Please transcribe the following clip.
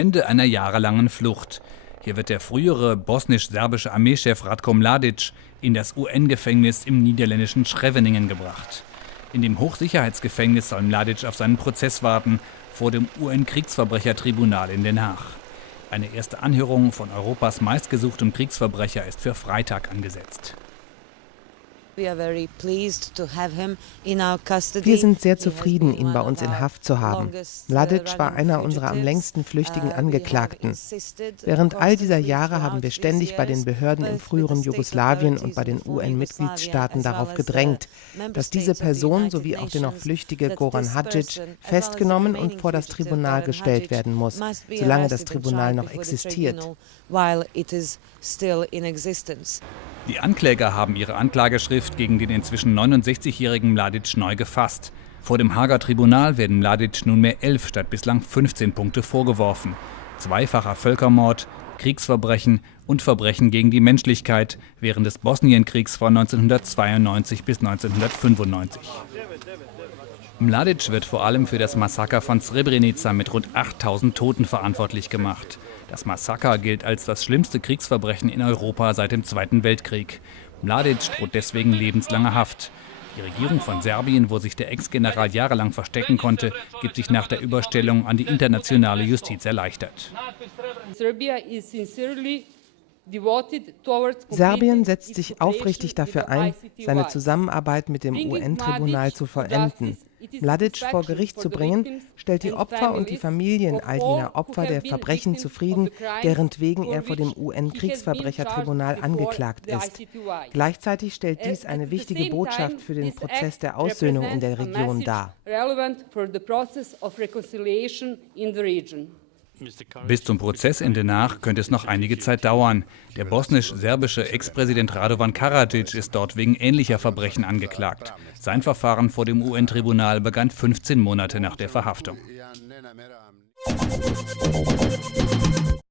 Ende einer jahrelangen Flucht. Hier wird der frühere bosnisch-serbische Armeechef Ratko Mladic in das UN-Gefängnis im niederländischen Scheveningen gebracht. In dem Hochsicherheitsgefängnis soll Mladic auf seinen Prozess warten vor dem UN-Kriegsverbrechertribunal in Den Haag. Eine erste Anhörung von Europas meistgesuchtem Kriegsverbrecher ist für Freitag angesetzt. Wir sind sehr zufrieden, ihn bei uns in Haft zu haben. Mladic war einer unserer am längsten flüchtigen Angeklagten. Während all dieser Jahre haben wir ständig bei den Behörden im früheren Jugoslawien und bei den UN-Mitgliedstaaten darauf gedrängt, dass diese Person sowie auch der noch flüchtige Goran Hadžić festgenommen und vor das Tribunal gestellt werden muss, solange das Tribunal noch existiert. Die Ankläger haben ihre Anklageschrift gegen den inzwischen 69-jährigen Mladic neu gefasst. Vor dem Haager Tribunal werden Mladic nunmehr 11 statt bislang 15 Punkte vorgeworfen. Zweifacher Völkermord, Kriegsverbrechen und Verbrechen gegen die Menschlichkeit während des Bosnienkriegs von 1992 bis 1995. Mladic wird vor allem für das Massaker von Srebrenica mit rund 8000 Toten verantwortlich gemacht. Das Massaker gilt als das schlimmste Kriegsverbrechen in Europa seit dem Zweiten Weltkrieg. Mladic droht deswegen lebenslange Haft. Die Regierung von Serbien, wo sich der Ex-General jahrelang verstecken konnte, gibt sich nach der Überstellung an die internationale Justiz erleichtert. Serbien setzt sich aufrichtig dafür ein, seine Zusammenarbeit mit dem UN-Tribunal zu vollenden. Mladic vor Gericht zu bringen, stellt die Opfer und die Familien all jener Opfer der Verbrechen zufrieden, deretwegen er vor dem UN-Kriegsverbrechertribunal angeklagt ist. Gleichzeitig stellt dies eine wichtige Botschaft für den Prozess der Aussöhnung in der Region dar. Bis zum Prozess in Den Haag könnte es noch einige Zeit dauern. Der bosnisch-serbische Ex-Präsident Radovan Karadzic ist dort wegen ähnlicher Verbrechen angeklagt. Sein Verfahren vor dem UN-Tribunal begann 15 Monate nach der Verhaftung.